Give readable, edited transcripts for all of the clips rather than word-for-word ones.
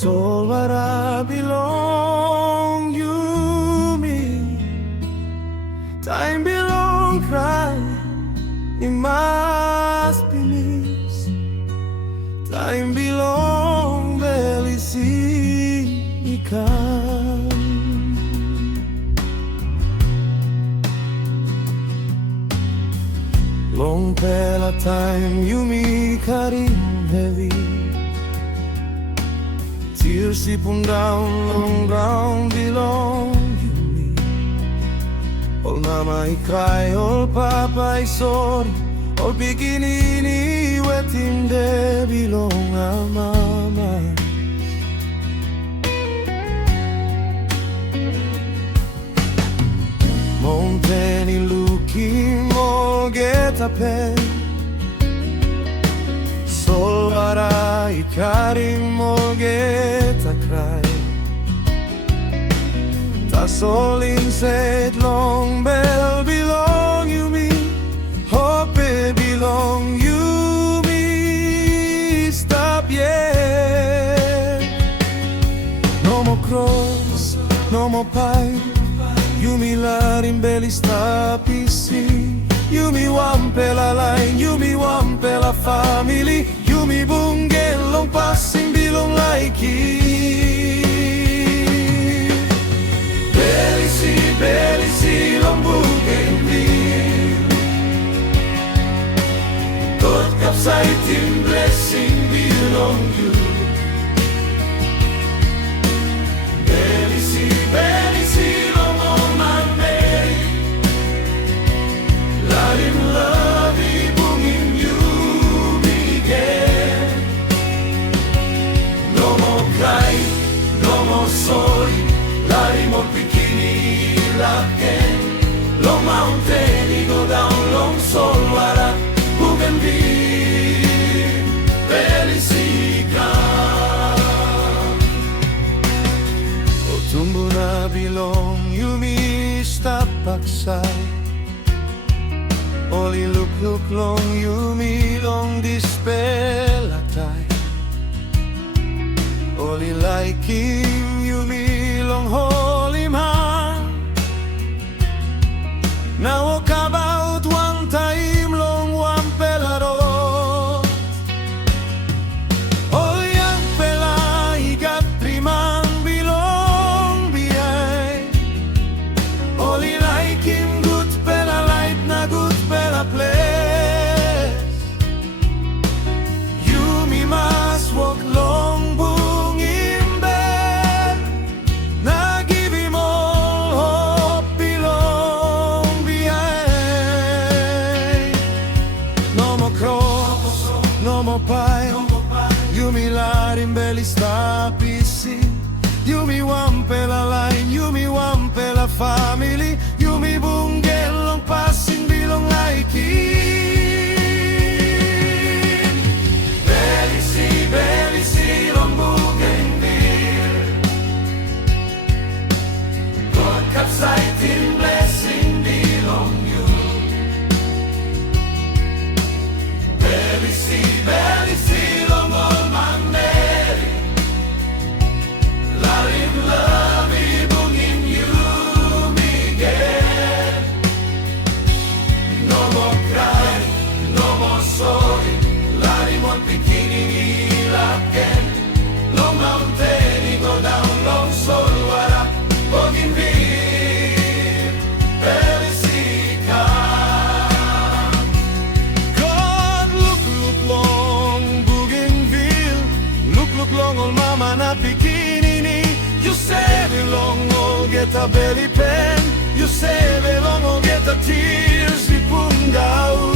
Solvara bilong Yumi, taim bilong cry, imas pinis, taim bilong Bel Isi ikan. Wanpela taim Yumi karim heavy, tears sipon down long brown bilong Yumi. All mama I cry, all papa I sorry, all pikinini wetin de bilong a mama. Monteni lukim olgeta pen, solvara ikarim olgeta cry. Tasolin said long bell bilong Yumi, hope bilong Yumi, stop yeah. No more cross, no more pie, Yumi lain belis Tok Pisin, Yumi wanpela lain, Yumi wanpela famili, Yumi Bougainville pasin bilong laikim. Bel Isi Long Bougainville, Tok Pisin blessing belong you. Bel Isi Long manmeri, lain love bungim you begin. No more cry, no more sorry, lain pikinini lain. Long mountain, go down, long soul, wara Bougainville, Bel Isi Long. Tumbo na bilong Yumi, stop paksay. Oli look long Yumi, long Dispela taim. Oli laikim Yumi, long holy man. Na wokabaut wantaim, long wanpela rot. Ol yangpela igat trimang bilong biay. Oli laikim good pela light na good pela place. Yumi must walk long Bougainville, na give him all hope bilong behind. No more cross, no more pie, Yumi lain belis Tok Pisin, Yumi wanpela lain, Yumi wanpela famili, Yumi Bougainville pasin bilong laikim. Bel Isi Long Bougainville, Tok Pisin blessing belong you. Bel Isi Long manmeri, lain love bungim you begin. No more cry, no more sorry, lain pikinini lain. Long mountain, go down, long soul, wara Bougainville, Bel Isi Long. God look long Bougainville, look long ol mama na pikinini. You say belong olgeta bilip, you say belong olgeta tears sipon down.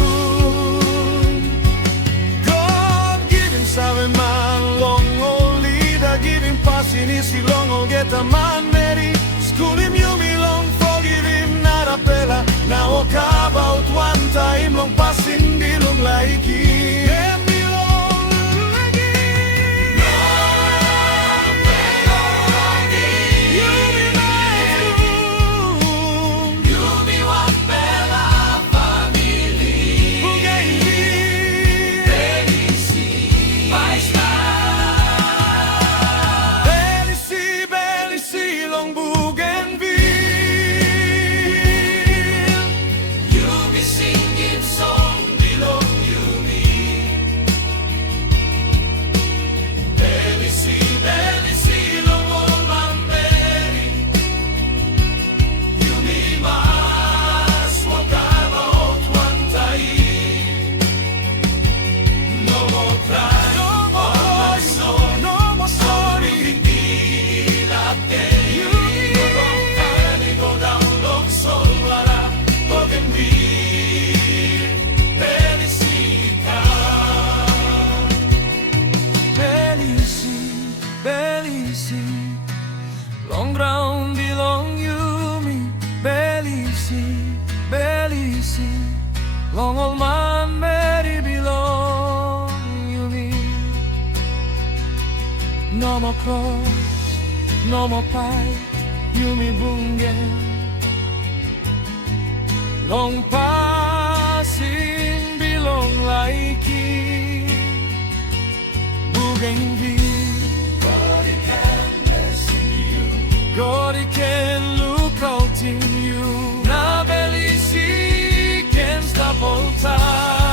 God give him 7 man long old leader, give him pasin isi long olgeta manmeri. School him Yumi long, forgive him not a pela. Now wokabaut wantaim long pasin bilong laikim. Long ol manmeri bilong Yumi. No more cross, no more pipe, Yumi bungen. Long pasin bilong laikim Bougainville. God he can blessing you, God he can look out in you. Na Bel Isi can't stop all time.